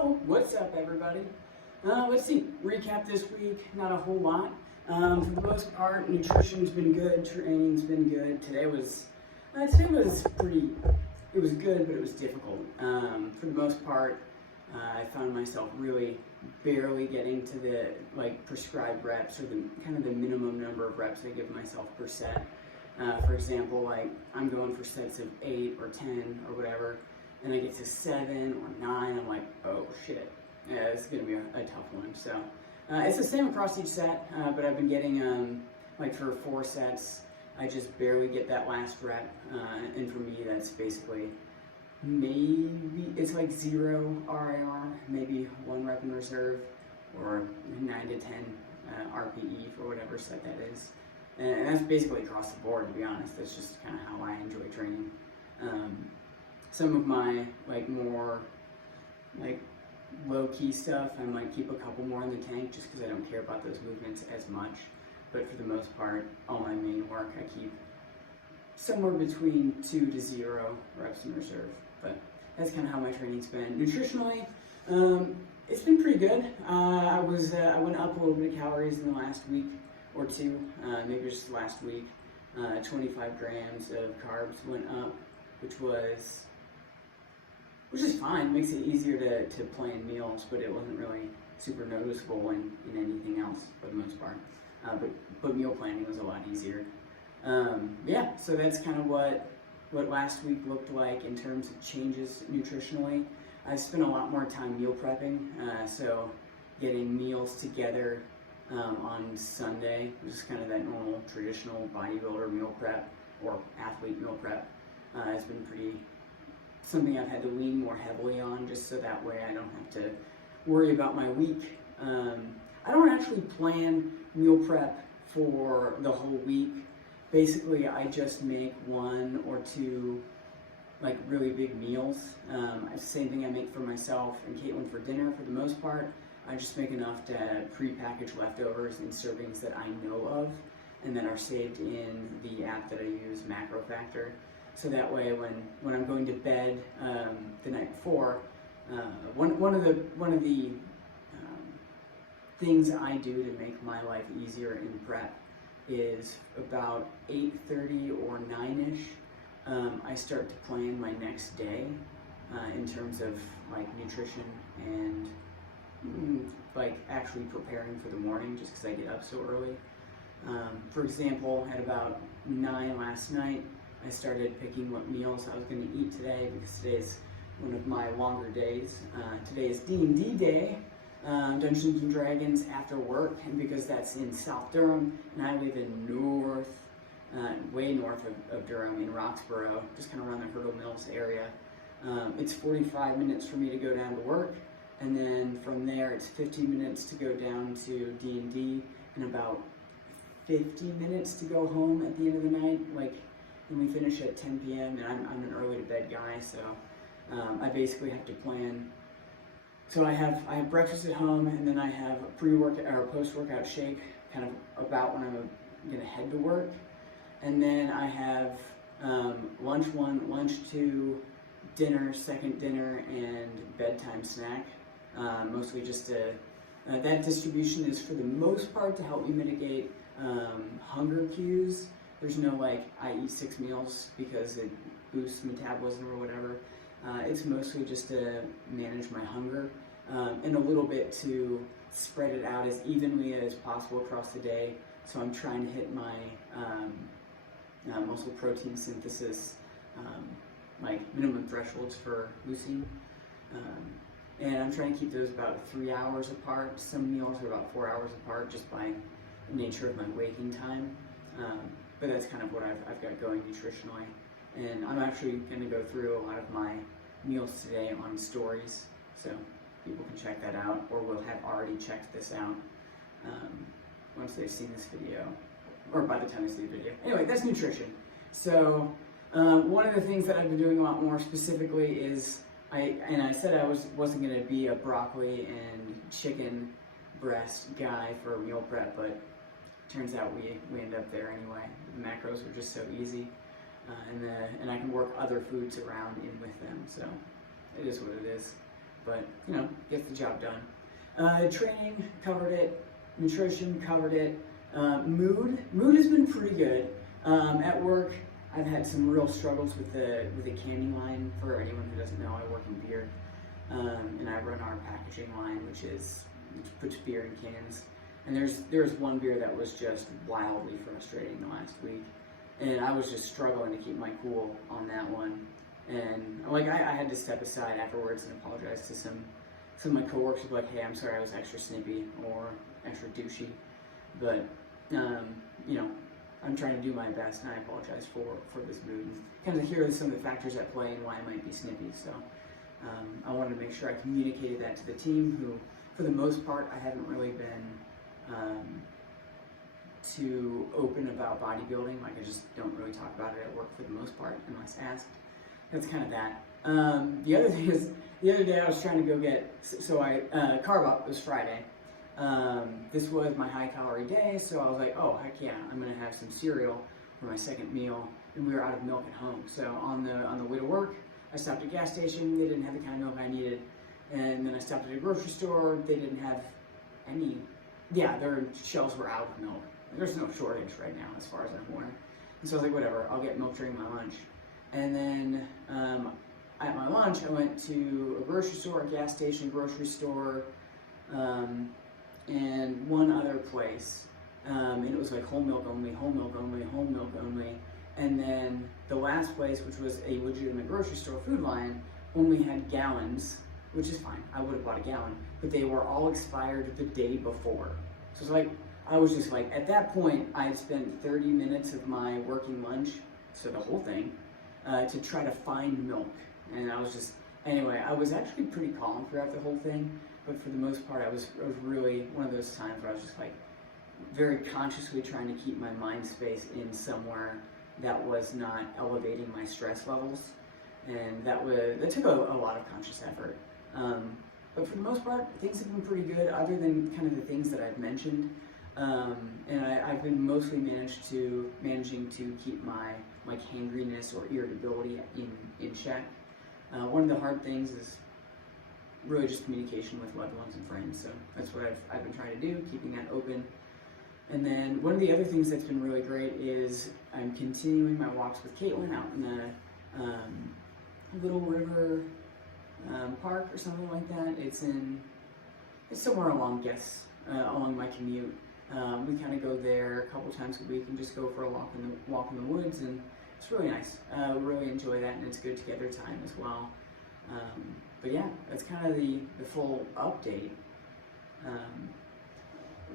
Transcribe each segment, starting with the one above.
Yo, what's up everybody? Let's see, recap this week, not a whole lot. For the most part, nutrition's been good, training's been good. Today was pretty, it was good, but it was difficult. For the most part, I found myself really barely getting to the prescribed reps or the kind of the minimum number of reps I give myself per set. For example, I'm going for sets of 8 or 10 or whatever, and I get to 7 or 9, I'm like, oh shit, yeah, this is gonna be a tough one. So it's the same across each set, but I've been getting, for 4 sets, I just barely get that last rep, and for me that's basically maybe, it's like 0 RIR, maybe 1 rep in reserve, or 9 to 10 RPE for whatever set that is. And that's basically across the board, to be honest. That's just kind of how I enjoy training. Some of my more low-key stuff, I might keep a couple more in the tank just because I don't care about those movements as much. But for the most part, all my main work I keep somewhere between 2 to 0 reps in reserve. But that's kind of how my training's been. Nutritionally, it's been pretty good. I went up a little bit of calories in the last week or two, maybe just last week. 25 grams of carbs went up, which is fine. Makes it easier to plan meals, but it wasn't really super noticeable in anything else for the most part. But meal planning was a lot easier. Yeah, so that's kind of what last week looked like in terms of changes nutritionally. I spent a lot more time meal prepping, so getting meals together on Sunday, which is kind of that normal traditional bodybuilder meal prep or athlete meal prep, has been something I've had to lean more heavily on, just so that way I don't have to worry about my week. I don't actually plan meal prep for the whole week. Basically, I just make 1 or 2 really big meals. Same thing I make for myself and Caitlin for dinner for the most part. I just make enough to pre-package leftovers in servings that I know of and that are saved in the app that I use, Macro Factor. So that way, when I'm going to bed the night before, one of the things I do to make my life easier in prep is about 8:30 or 9ish. I start to plan my next day in terms of nutrition and actually preparing for the morning, just because I get up so early. For example, at about 9 last night, I started picking what meals I was going to eat today, because today's one of my longer days. Today is D&D day, Dungeons and Dragons after work, and because that's in South Durham, and I live in way north of Durham, in Roxborough, just kind of around the Hurdle Mills area. It's 45 minutes for me to go down to work, and then from there it's 15 minutes to go down to D&D, and about 50 minutes to go home at the end of the night. When we finish at 10 p.m. and I'm an early to bed guy, so I basically have to plan. So I have breakfast at home, and then I have a pre-workout or post-workout shake kind of about when I'm gonna head to work. And then I have lunch 1, lunch 2, dinner, second dinner, and bedtime snack. Mostly just that distribution is for the most part to help me mitigate hunger cues. There's no I eat 6 meals because it boosts metabolism or whatever. It's mostly just to manage my hunger, and a little bit to spread it out as evenly as possible across the day. So I'm trying to hit my muscle protein synthesis, minimum thresholds for leucine. And I'm trying to keep those about 3 hours apart. Some meals are about 4 hours apart just by the nature of my waking time. But that's kind of what I've got going nutritionally. And I'm actually going to go through a lot of my meals today on stories, so people can check that out, or will have already checked this out once they've seen this video, or by the time they see the video. Anyway, that's nutrition. So one of the things that I've been doing a lot more specifically is, I said I wasn't going to be a broccoli and chicken breast guy for meal prep, but turns out we end up there anyway. The macros are just so easy, and I can work other foods around in with them, so it is what it is. but you know, gets the job done. Training, covered it. Nutrition, covered it. Mood has been pretty good. At work, I've had some real struggles with the canning line. For anyone who doesn't know, I work in beer, and I run our packaging line, which puts beer in cans. And there's one beer that was just wildly frustrating the last week, and I was just struggling to keep my cool on that one. And like I had to step aside afterwards and apologize to some of my coworkers. Like, hey, I'm sorry, I was extra snippy or extra douchey, but you know, I'm trying to do my best, and I apologize for this mood. And kind of here are some of the factors at play and why I might be snippy. So I wanted to make sure I communicated that to the team, who, for the most part, I haven't really been too open about bodybuilding. Like, I just don't really talk about it at work for the most part, unless asked. That's kind of that. The other thing is, the other day I was trying to go get, so I carb up. It was Friday. This was my high calorie day, so I was like, oh heck yeah, I'm gonna have some cereal for my second meal, and we were out of milk at home. So on the way to work, I stopped at a gas station. They didn't have the kind of milk I needed, and then I stopped at a grocery store. They didn't have any. Yeah, their shelves were out of milk. There's no shortage right now, as far as I'm aware. And so I was like, whatever, I'll get milk during my lunch. And then at my lunch, I went to a grocery store, a gas station, grocery store, and one other place. And it was like whole milk only, whole milk only, whole milk only. And then the last place, which was a legitimate grocery store food line, only had gallons, which is fine. I would have bought a gallon, but they were all expired the day before. So it's like, I was just like, at that point, I had spent 30 minutes of my working lunch, so the whole thing, to try to find milk. And I was just, anyway, I was actually pretty calm throughout the whole thing, but for the most part, I was really one of those times where I was just like, very consciously trying to keep my mind space in somewhere that was not elevating my stress levels. And that took a lot of conscious effort. But for the most part, things have been pretty good, other than kind of the things that I've mentioned. And I've been mostly managing to keep my hangriness or irritability in check. One of the hard things is really just communication with loved ones and friends. So that's what I've been trying to do, keeping that open. And then one of the other things that's been really great is I'm continuing my walks with Caitlin out in the Little River Park or something like that. It's somewhere along my commute. We kind of go there a couple times a week and just go for a walk in the woods, and it's really nice. Really enjoy that, and it's good together time as well. But yeah, that's kind of the full update.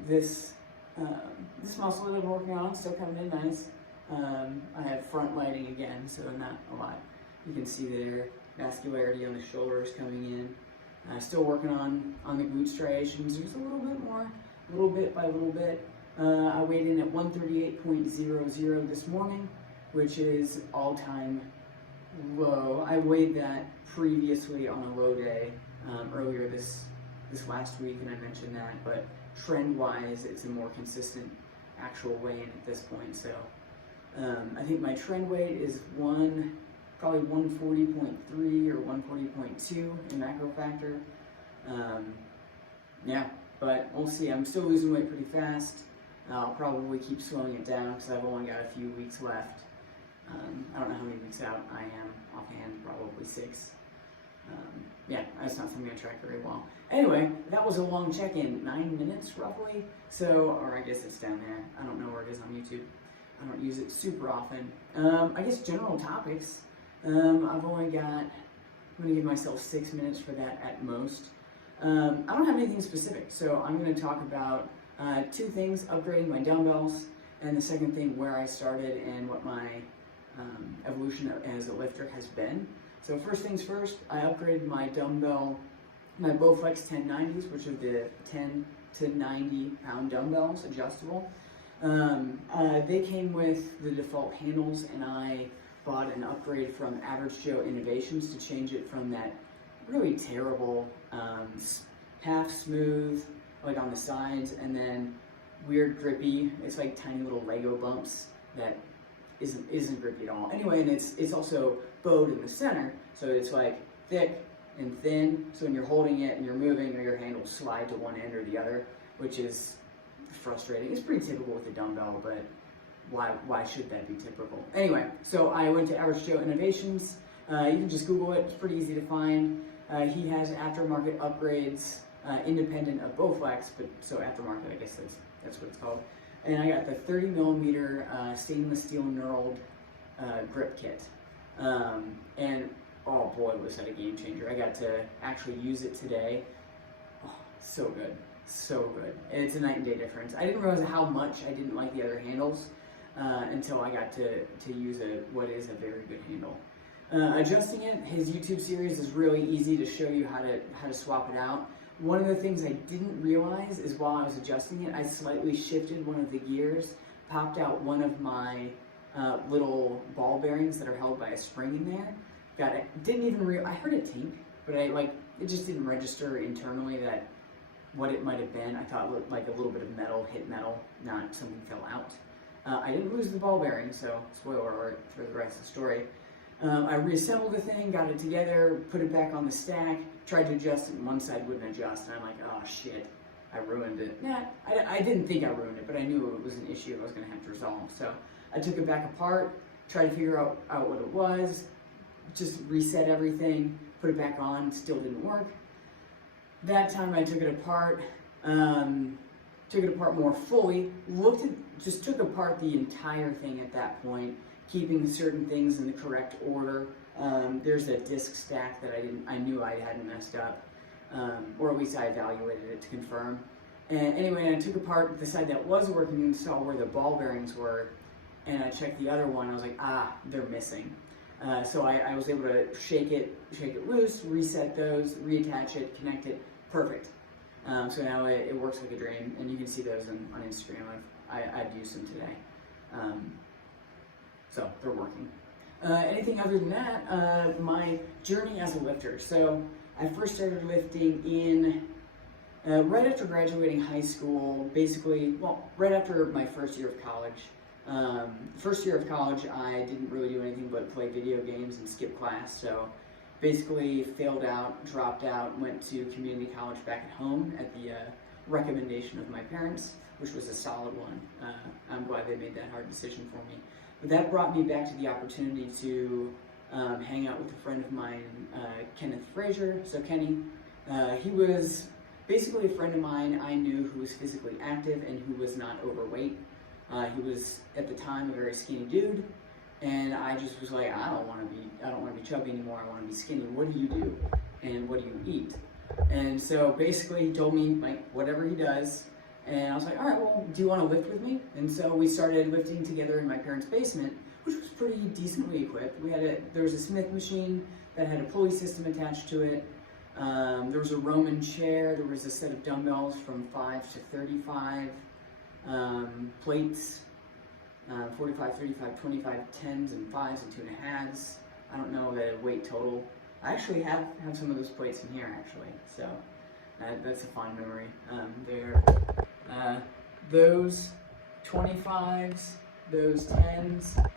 This muscle that I'm working on is still coming in nice. I have front lighting again, so not a lot. You can see there, vascularity on the shoulders coming in. Still working on the glute striations, just a little bit more, little bit by little bit. I weighed in at 138.00 this morning, which is all-time low. I weighed that previously on a low day earlier this last week, and I mentioned that, but trend-wise, it's a more consistent actual weigh-in at this point. So I think my trend weight is probably 140.3 or 140.2 in macro factor. Yeah, but we'll see. I'm still losing weight pretty fast. I'll probably keep slowing it down because I've only got a few weeks left. I don't know how many weeks out I am offhand, probably 6. Yeah, that's not something I track very well. Anyway, that was a long check-in, 9 minutes roughly. So, or I guess it's down there. I don't know where it is on YouTube. I don't use it super often. I guess general topics. I'm going to give myself 6 minutes for that at most. I don't have anything specific, so I'm going to talk about 2 things: upgrading my dumbbells, and the second thing, where I started and what my evolution as a lifter has been. So first things first, I upgraded my dumbbell, my Bowflex 1090s, which are the 10 to 90 pound dumbbells, adjustable. They came with the default handles, and I bought an upgrade from Average Joe Innovations to change it from that really terrible half smooth, like on the sides, and then weird grippy. It's like tiny little Lego bumps that isn't grippy at all. Anyway, and it's also bowed in the center, so it's like thick, and thin, so when you're holding it and you're moving, your hand will slide to one end or the other, which is frustrating. It's pretty typical with the dumbbell, but why should that be typical? Anyway, so I went to Average Joe Innovations. You can just Google it. It's pretty easy to find. He has aftermarket upgrades, independent of Bowflex, but so aftermarket, I guess that's what it's called. And I got the 30 millimeter stainless steel knurled grip kit. And oh boy, was that a game changer. I got to actually use it today. Oh, so good, so good. And it's a night and day difference. I didn't realize how much I didn't like the other handles until I got to use what is a very good handle. Adjusting it, his YouTube series is really easy to show you how to swap it out. One of the things I didn't realize is while I was adjusting it, I slightly shifted one of the gears, popped out one of my little ball bearings that are held by a spring in there. Got it. Didn't even I heard it tink, but it just didn't register internally that what it might have been. I thought it looked like a little bit of metal hit metal, not something fell out. I didn't lose the ball bearing, so spoiler alert for the rest of the story. I reassembled the thing, got it together, put it back on the stack, tried to adjust it, and one side wouldn't adjust, and I'm like, oh shit, I ruined it. Nah, I didn't think I ruined it, but I knew it was an issue I was going to have to resolve. So I took it back apart, tried to figure out what it was, just reset everything, put it back on, still didn't work. That time I took it apart more fully, just took apart the entire thing at that point, keeping certain things in the correct order. There's a disc stack that I knew I hadn't messed up, or at least I evaluated it to confirm. And anyway, I took apart the side that was working and saw where the ball bearings were, and I checked the other one. I was like, they're missing. So I was able to shake it loose, reset those, reattach it, connect it, perfect. So now it works like a dream, and you can see those on Instagram. I've used them today. So they're working. Anything other than that, my journey as a lifter. So I first started lifting right after graduating high school, right after my first year of college. First year of college, I didn't really do anything but play video games and skip class. So basically failed out, dropped out, went to community college back at home at the recommendation of my parents, which was a solid one. I'm glad they made that hard decision for me. But that brought me back to the opportunity to hang out with a friend of mine, Kenneth Frazier. So Kenny, he was basically a friend of mine I knew who was physically active and who was not overweight. He was at the time a very skinny dude, and I just was like, I don't want to be chubby anymore. I want to be skinny. What do you do, and what do you eat? And so basically, he told me whatever he does. And I was like, all right, well, do you want to lift with me? And so we started lifting together in my parents' basement, which was pretty decently equipped. There was a Smith machine that had a pulley system attached to it. There was a Roman chair. There was a set of dumbbells from 5 to 35, plates, 45, 35, 25, 10s and 5s and 2.5s. I don't know the weight total. I actually have some of those plates in here, actually. So that's a fond memory. Those 25s, those 10s,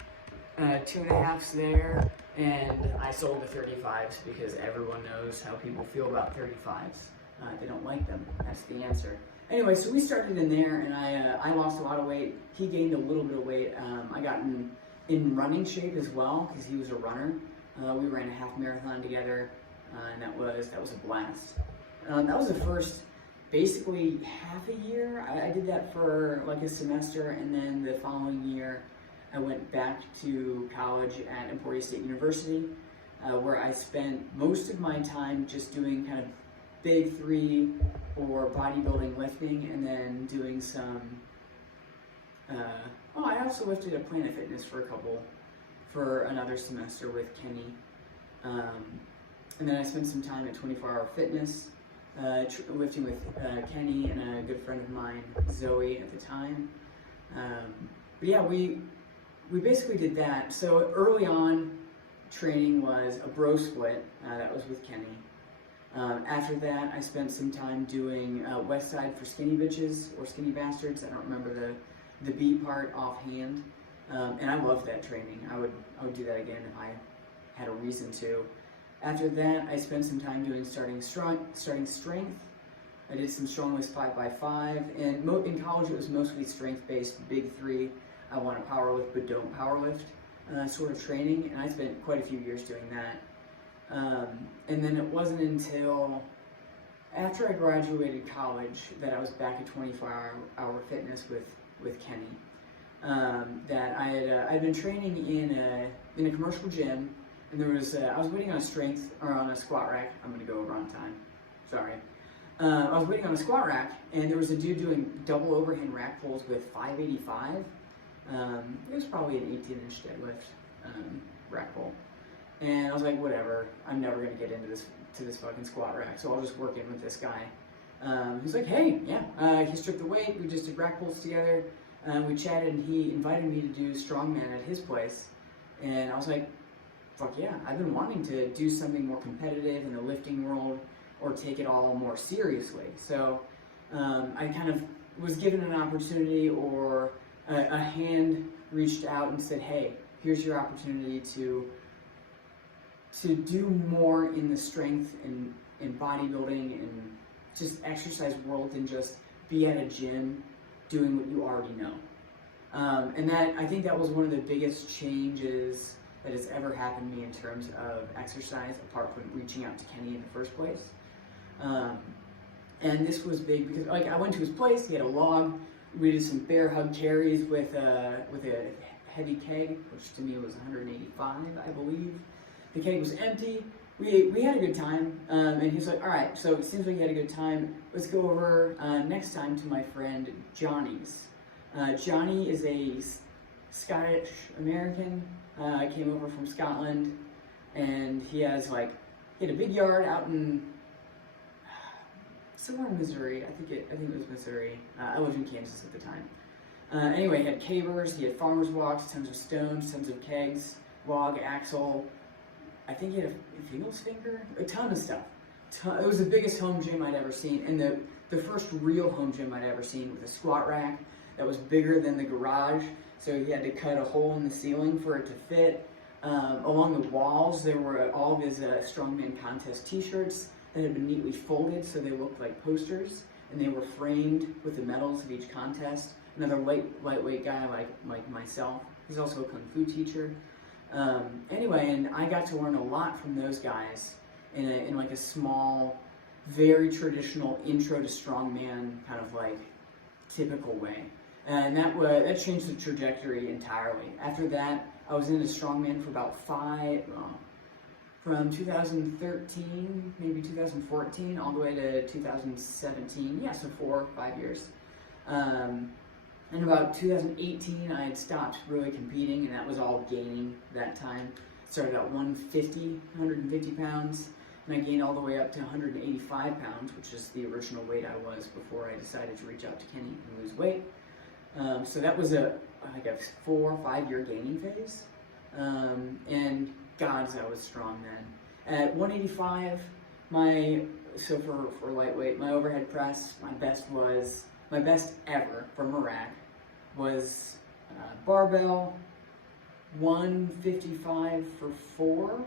2.5s there, and I sold the 35s because everyone knows how people feel about 35s. They don't like them. That's the answer. Anyway, so we started in there, and I lost a lot of weight. He gained a little bit of weight. I got in running shape as well because he was a runner. We ran a half marathon together, and that was a blast. That was the first, basically half a year. I did that for like a semester, and then the following year I went back to college at Emporia State University, where I spent most of my time just doing kind of big 3 or bodybuilding lifting, and then doing some, I also lifted at Planet Fitness for another semester with Kenny. And then I spent some time at 24 Hour Fitness, lifting with Kenny and a good friend of mine, Zoe, at the time. But yeah, we basically did that. So early on, training was a bro split. That was with Kenny. After that, I spent some time doing West Side for Skinny Bitches or Skinny Bastards. I don't remember the B part offhand. And I loved that training. I would do that again if I had a reason to. After that, I spent some time doing starting strength. I did some strong lifts 5x5, and in college it was mostly strength-based, big three. I want to power lift but don't power lift sort of training, and I spent quite a few years doing that. And then it wasn't until after I graduated college that I was back at 24-hour fitness with Kenny. That I'd been training in a commercial gym, and there was I was waiting on a squat rack. I'm gonna go over on time. Sorry. I was waiting on a squat rack, and there was a dude doing double overhand rack pulls with 585. It was probably an 18-inch deadlift rack pull, and I was like, whatever. I'm never gonna get into this fucking squat rack, so I'll just work in with this guy. He's like, hey, yeah. He stripped the weight. We just did rack pulls together. We chatted, and he invited me to do strongman at his place, and I was like, fuck yeah, I've been wanting to do something more competitive in the lifting world, or take it all more seriously. So I kind of was given an opportunity, or a hand reached out and said, hey, here's your opportunity to do more in the strength and bodybuilding and just exercise world than just be at a gym doing what you already know. And that, I think that was one of the biggest changes that has ever happened to me in terms of exercise, apart from reaching out to Kenny in the first place. And this was big because, like, I went to his place. He had a log. We did some bear hug carries with a heavy keg, which to me was 185, I believe. The keg was empty. We had a good time, and he's like, all right, so it seems like you had a good time. Let's go over next time to my friend Johnny's. Johnny is a Scottish American. Came over from Scotland, and he had a big yard out in somewhere in Missouri. I think it was Missouri. I lived in Kansas at the time. Anyway, he had cavers, he had farmer's walks, tons of stones, tons of kegs, log, axle. I think he had a Fingal's finger, a ton of stuff. It was the biggest home gym I'd ever seen, and the first real home gym I'd ever seen, with a squat rack that was bigger than the garage. So he had to cut a hole in the ceiling for it to fit. Along the walls, there were all of his Strongman Contest t-shirts that had been neatly folded so they looked like posters, and they were framed with the medals of each contest. Another lightweight guy like myself. He's also a Kung Fu teacher. Anyway, and I got to learn a lot from those guys in like a small, very traditional intro to strongman kind of like typical way. And that changed the trajectory entirely. After that, I was into strongman for about from 2013, maybe 2014, all the way to 2017. Yeah, so 4 or 5 years. In about 2018, I had stopped really competing, and that was all gaining that time. Started at 150 pounds, and I gained all the way up to 185 pounds, which is the original weight I was before I decided to reach out to Kenny and lose weight. So that was a 4 or 5 year gaining phase, and gods, I was strong then. At 185, for lightweight, my overhead press, my best ever from a rack was barbell 155 for 4.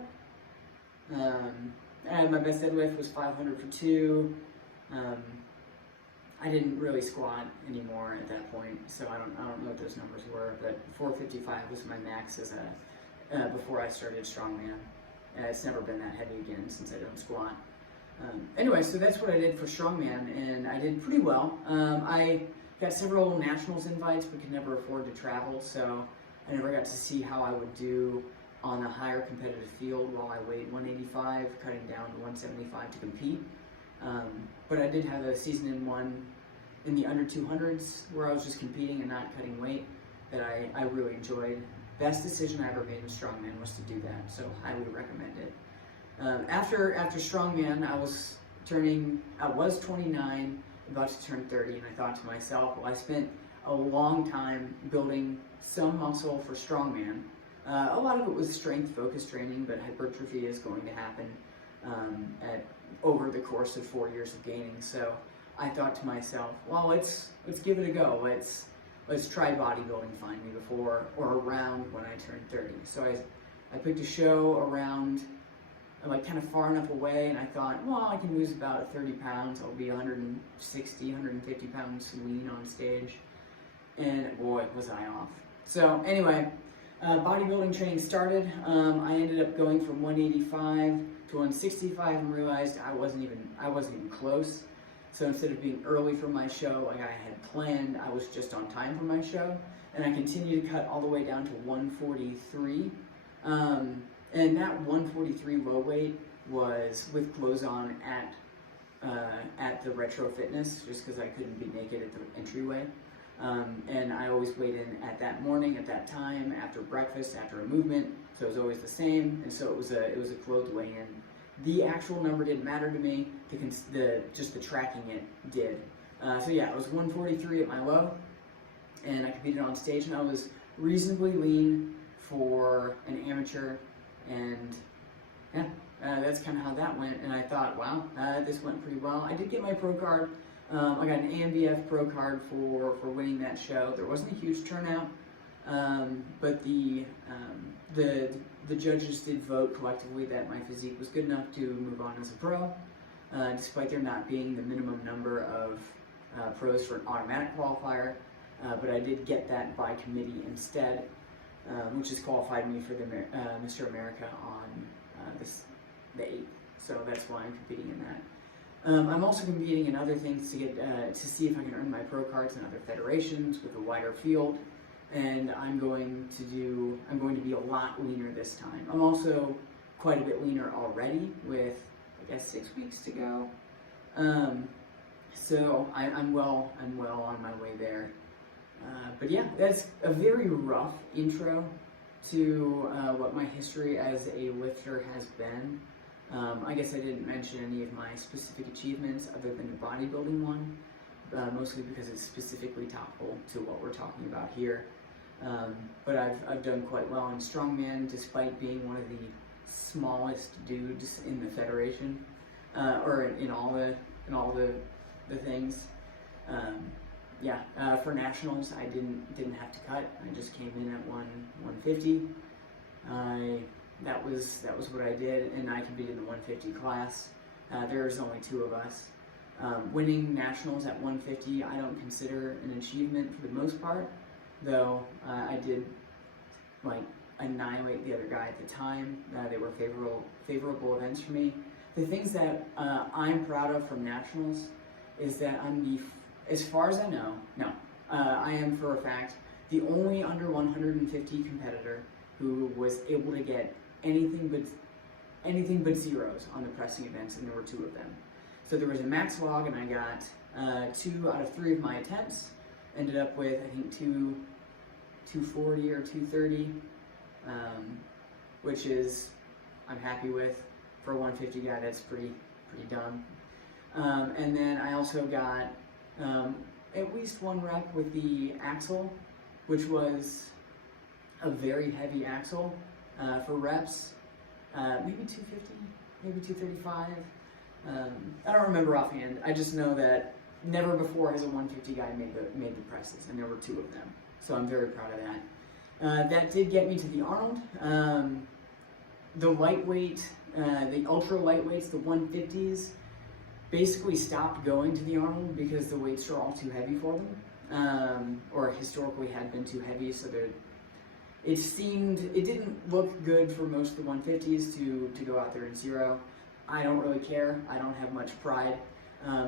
And my best deadlift was 500 for 2. I didn't really squat anymore at that point, so I don't know what those numbers were, but 455 was my max before I started strongman. It's never been that heavy again since I don't squat. Anyway, so that's what I did for strongman, and I did pretty well. I got several nationals invites, but could never afford to travel, so I never got to see how I would do on a higher competitive field while I weighed 185, cutting down to 175 to compete. But I did have a season in the under 200s where I was just competing and not cutting weight that I really enjoyed. Best decision I ever made in strongman was to do that, so highly recommend it. After strongman, I was 29, about to turn 30, and I thought to myself, well, I spent a long time building some muscle for strongman. A lot of it was strength-focused training, but hypertrophy is going to happen over the course of 4 years of gaining. So I thought to myself, well, let's give it a go. Let's try bodybuilding finally before or around when I turned 30. So I picked a show around like kind of far enough away, and I thought, well, I can lose about 30 pounds. I'll be 160, 150 pounds lean on stage. And boy, was I off. So anyway, bodybuilding training started. I ended up going from 185 to 165 and realized I wasn't even close. So instead of being early for my show like I had planned, I was just on time for my show. And I continued to cut all the way down to 143. And that 143 low weight was with clothes on at the Retro Fitness, just because I couldn't be naked at the entryway. And I always weighed in at that morning, at that time, after breakfast, after a movement, so it was always the same, and so it was a clothed weigh-in. The actual number didn't matter to me, just the tracking it did. So yeah, it was 143 at my low, and I competed on stage, and I was reasonably lean for an amateur, and yeah, that's kind of how that went, and I thought, wow, this went pretty well. I did get my pro card. I got an AMBF pro card for winning that show. There wasn't a huge turnout, but the judges did vote collectively that my physique was good enough to move on as a pro, despite there not being the minimum number of pros for an automatic qualifier. But I did get that by committee instead, which has qualified me for the Mr. America on the 8th. So that's why I'm competing in that. I'm also competing in other things to get to see if I can earn my pro cards in other federations with a wider field, and I'm going to be a lot leaner this time. I'm also quite a bit leaner already with, I guess, 6 weeks to go. So I'm well on my way there. But yeah, that's a very rough intro to what my history as a lifter has been. I guess I didn't mention any of my specific achievements other than the bodybuilding one, mostly because it's specifically topical to what we're talking about here. But I've done quite well in strongman, despite being one of the smallest dudes in the federation, or in all the things. For nationals, I didn't have to cut. I just came in at 150. That was what I did, and I competed in the 150 class. There's only 2 of us. Winning nationals at 150, I don't consider an achievement for the most part, though I did annihilate the other guy at the time. They were favorable events for me. The things that I'm proud of from nationals is that I'm as far as I know, I am for a fact the only under 150 competitor who was able to get anything but zeros on the pressing events, and there were 2 of them. So there was a max log, and I got 2 out of 3 of my attempts. Ended up with, I think, 240 or 230, which is I'm happy with. For a 150 guy, that's pretty dumb. And then I also got at least 1 rep with the axle, which was a very heavy axle. For reps, maybe 250, maybe 235. I don't remember offhand. I just know that never before has a 150 guy made the presses, and there were 2 of them. So I'm very proud of that. That did get me to the Arnold. The lightweight, the ultra lightweights, the 150s, basically stopped going to the Arnold because the weights are all too heavy for them, or historically had been too heavy, so it didn't look good for most of the 150s to go out there in zero. I don't really care. I don't have much pride.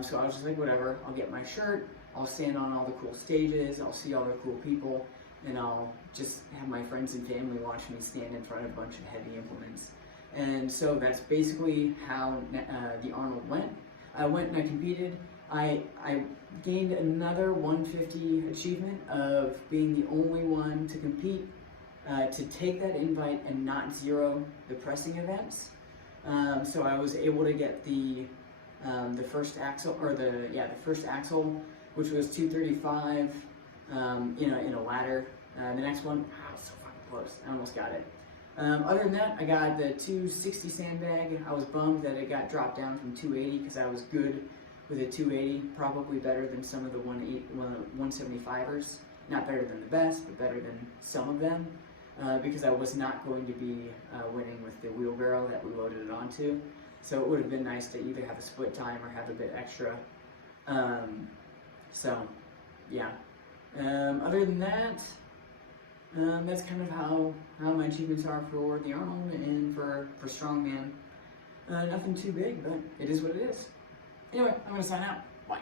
So I was just like, whatever, I'll get my shirt, I'll stand on all the cool stages, I'll see all the cool people, and I'll just have my friends and family watch me stand in front of a bunch of heavy implements. And so that's basically how the Arnold went. I went and I competed. I gained another 150 achievement of being the only one to compete, to take that invite and not zero the pressing events. So I was able to get the first axle, or the first axle, which was 235 in a ladder. The next one, I was so fucking close. I almost got it. Other than that, I got the 260 sandbag. I was bummed that it got dropped down from 280 because I was good with a 280, probably better than some of the 175ers. Not better than the best, but better than some of them. because I was not going to be winning with the wheelbarrow that we loaded it onto. So it would have been nice to either have a split time or have a bit extra. So, yeah. Other than that, that's kind of how my achievements are for the Arnold and for strongman. Nothing too big, but it is what it is. Anyway, I'm going to sign out. Bye.